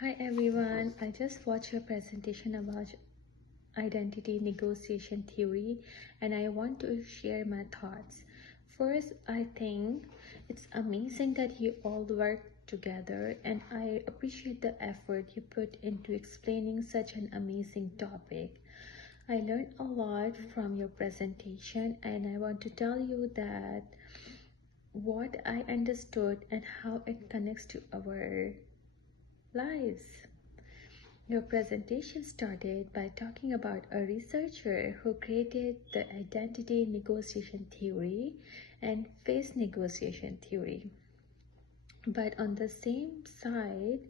Hi everyone, I just watched your presentation about identity negotiation theory and I want to share my thoughts. First, I think it's amazing that you all work together and I appreciate the effort you put into explaining such an amazing topic. I learned a lot from your presentation and I want to tell you that what I understood and how it connects to our lives. Your presentation started by talking about a researcher who created the identity negotiation theory and face negotiation theory. But on the same side,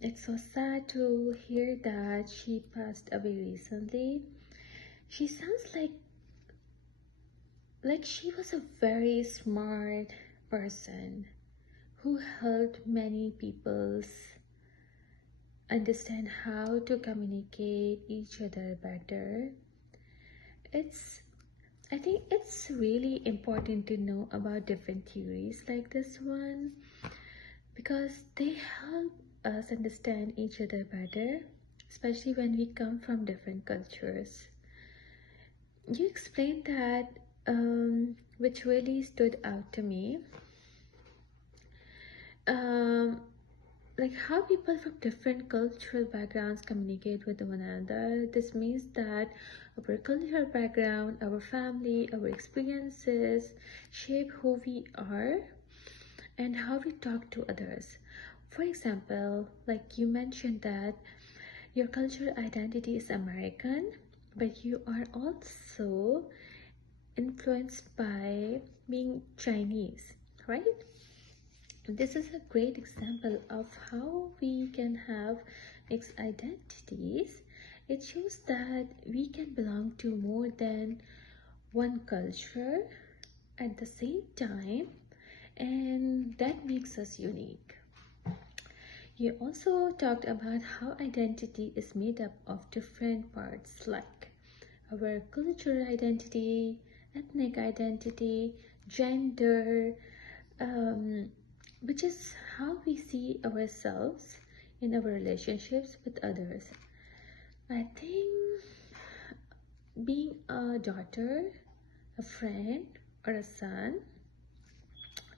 it's so sad to hear that she passed away recently. She sounds like she was a very smart person who helped many people's understand how to communicate each other better. I think it's really important to know about different theories like this one because they help us understand each other better, especially when we come from different cultures. You explained that which really stood out to me. Like how people from different cultural backgrounds communicate with one another. This means that our cultural background, our family, our experiences shape who we are and how we talk to others. For example, like you mentioned that your cultural identity is American, but you are also influenced by being Chinese, right? This is a great example of how we can have mixed identities. It shows that we can belong to more than one culture at the same time, and that makes us unique. You also talked about how identity is made up of different parts like our cultural identity, ethnic identity, gender, which is how we see ourselves in our relationships with others. I think being a daughter, a friend, or a son,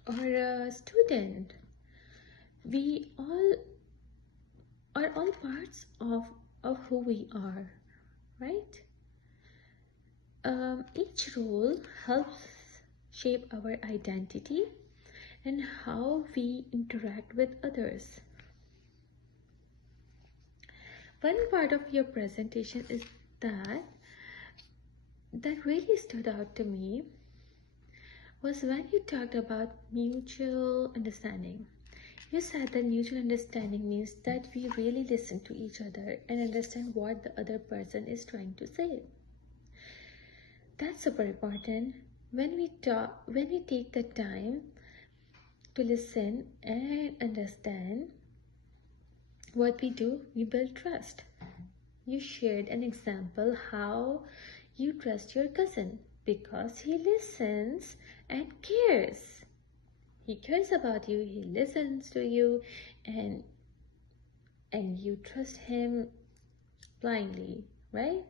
or a student, we all are all parts of who we are, right? Each role helps shape our identity and how we interact with others. One part of your presentation is that really stood out to me was when you talked about mutual understanding. You said that mutual understanding means that we really listen to each other and understand what the other person is trying to say. That's super important. When we take the time to listen and understand what we do, we build trust. You shared an example how you trust your cousin because he listens and cares. He cares about you, he listens to you, and you trust him blindly, right?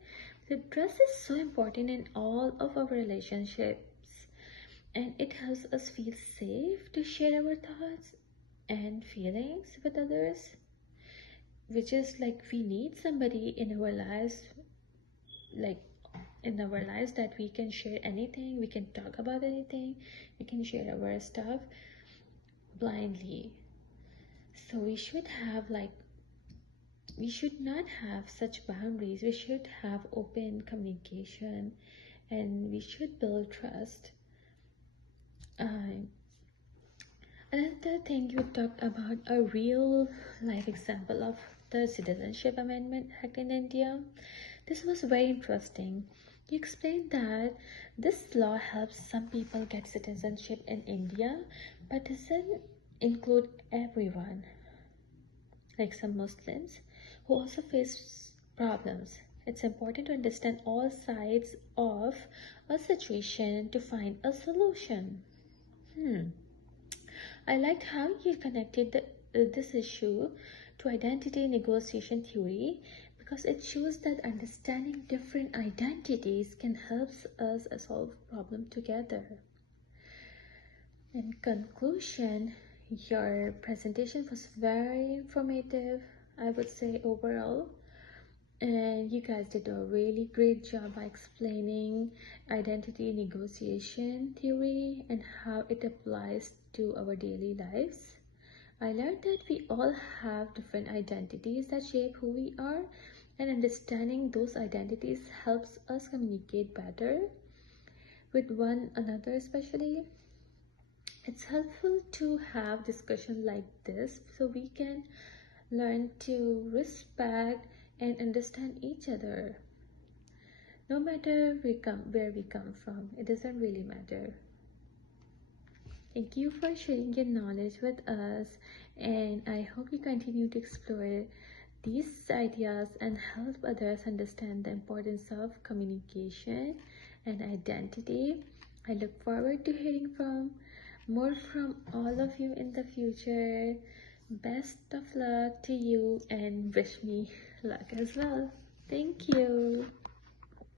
So trust is so important in all of our relationships, and it helps us feel safe to share our thoughts and feelings with others, which is like we need somebody in our lives, that we can share anything, we can talk about anything, we can share our stuff blindly. So we should not have such boundaries. We should have open communication and we should build trust. Another thing, you talked about a real life example of the Citizenship Amendment Act in India. This was very interesting. You explained that this law helps some people get citizenship in India, but doesn't include everyone, like some Muslims who also face problems. It's important to understand all sides of a situation to find a solution. I liked how you connected this issue to identity negotiation theory because it shows that understanding different identities can help us solve problem together. In conclusion, your presentation was very informative, I would say, overall. And you guys did a really great job by explaining identity negotiation theory and how it applies to our daily lives. I learned that we all have different identities that shape who we are, and understanding those identities helps us communicate better with one another, especially. It's helpful to have discussion like this so we can learn to respect and understand each other. No matter where we come from, it doesn't really matter. Thank you for sharing your knowledge with us, and I hope you continue to explore these ideas and help others understand the importance of communication and identity. I look forward to hearing more from all of you in the future. Best of luck to you and wish me luck as well. Thank you.